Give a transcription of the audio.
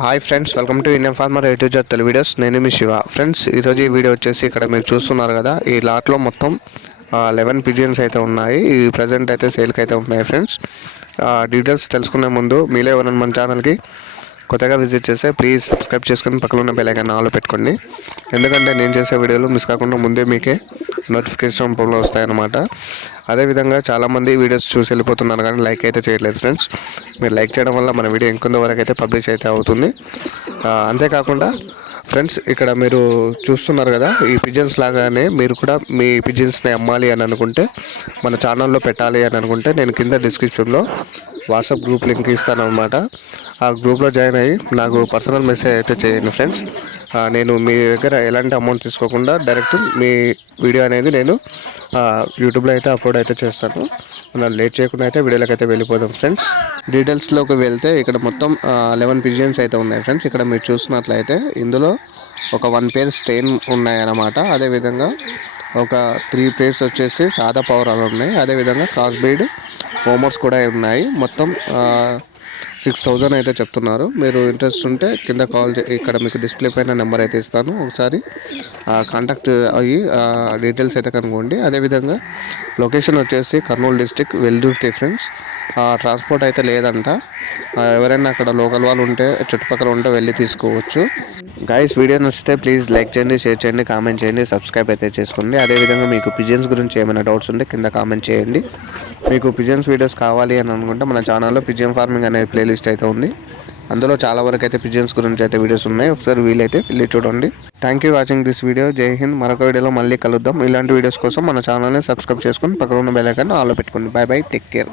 Hi friends welcome to Indian farmer YouTube Jat Telugu videos నేను మీ Shiva. Friends ఈరోజు ఈ వీడియో వచ్చేసి ఇక్కడ మీరు చూస్తున్నారు కదా ఈ లాట్లో మొత్తం లెవెన్ పిజియన్స్ అయితే ఉన్నాయి. ఈ ప్రజెంట్ అయితే సేల్కి అయితే ఉన్నాయి ఫ్రెండ్స్ డీటెయిల్స్ తెలుసుకునే ముందు మీలో ఎవరైనా మన ఛానల్కి కొత్తగా విజిట్ చేస్తే ప్లీజ్ సబ్స్క్రైబ్ చేసుకుని పక్కన ఉన్న బెల్ ఆలో పెట్టుకోండి. ఎందుకంటే నేను చేసే వీడియోలు మిస్ కాకుండా ముందే మీకే నోటిఫికేషన్ రూపంలో వస్తాయన్నమాట. అదేవిధంగా చాలామంది వీడియోస్ చూసి వెళ్ళిపోతున్నారు కానీ లైక్ అయితే చేయట్లేదు ఫ్రెండ్స్ మీరు లైక్ చేయడం వల్ల మన వీడియో ఇంకొంత వరకు అయితే పబ్లిష్ అయితే అవుతుంది. అంతేకాకుండా ఫ్రెండ్స్ ఇక్కడ మీరు చూస్తున్నారు కదా ఈ పిజన్స్ లాగానే మీరు కూడా మీ పిజన్స్ని అమ్మాలి అని అనుకుంటే మన ఛానల్లో పెట్టాలి అని అనుకుంటే నేను కింద డిస్క్రిప్షన్లో వాట్సాప్ గ్రూప్ లింక్ ఇస్తాను అనమాట ఆ గ్రూప్లో జాయిన్ అయ్యి నాకు పర్సనల్ మెసేజ్ అయితే చేయండి ఫ్రెండ్స్. నేను మీ దగ్గర ఎలాంటి అమౌంట్ తీసుకోకుండా డైరెక్ట్ మీ వీడియో అనేది నేను యూట్యూబ్లో అయితే అప్లోడ్ అయితే చేస్తాను. మనం లేట్ చేయకుండా అయితే వీడియోలోకి అయితే వెళ్ళిపోదాం ఫ్రెండ్స్. డీటెయిల్స్లోకి వెళ్తే ఇక్కడ మొత్తం లెవెన్ పిజియన్స్ అయితే ఉన్నాయి ఫ్రెండ్స్. ఇక్కడ మీరు చూసినట్లయితే ఇందులో ఒక వన్ పేర్ స్టెయిన్ ఉన్నాయన్నమాట. అదేవిధంగా ఒక త్రీ పేర్స్ వచ్చేసి సాదా పౌరాలు ఉన్నాయి. అదేవిధంగా క్రాస్ బీడ్ హోమర్స్ కూడా ఉన్నాయి. మొత్తం సిక్స్ థౌజండ్ అయితే చెప్తున్నారు. మీరు ఇంట్రెస్ట్ ఉంటే కింద కాల్ ఇక్కడ మీకు డిస్ప్లే పైన నెంబర్ అయితే ఇస్తాను. ఒకసారి కాంటాక్ట్ అయ్యి డీటెయిల్స్ అయితే కనుక్కోండి. అదేవిధంగా లొకేషన్ వచ్చేసి Kurnool district Veldurthi friends. Transport అయితే లేదంట. ఎవరైనా అక్కడ లోకల్ వాళ్ళు ఉంటే చుట్టుపక్కల ఉంటే వెళ్ళి తీసుకోవచ్చు. గైస్ వీడియో నచ్చితే ప్లీజ్ లైక్ చేయండి షేర్ చేయండి కామెంట్ చేయండి సబ్స్క్రైబ్ అయితే చేసుకోండి. అదేవిధంగా మీకు పిజన్స్ గురించి ఏమైనా డౌట్స్ ఉంటే కింద కామెంట్ చేయండి. మీకు పిజన్స్ వీడియోస్ కావాలి అని అనుకుంటే మన ఛానల్లో పిజియం ఫార్మింగ్ అనే ప్లేలిస్ట్ అయితే ఉంది. అందులో చాలా వరకు అయితే పిజన్స్ గురించి అయితే వీడియోస్ ఉన్నాయి. ఒకసారి వీలైతే వెళ్ళి చూడండి. Thank you watching this video జై హింద్ మరొక వీడియోలో మళ్ళీ కలుద్దాం. ఇలాంటి వీడియోస్ కోసం మన ఛానల్ని సబ్స్క్రైబ్ చేసుకొని పక్కన ఉన్న బెల్ ఐకాన్ ఆల్లో పెట్టుకోండి. Bye bye take care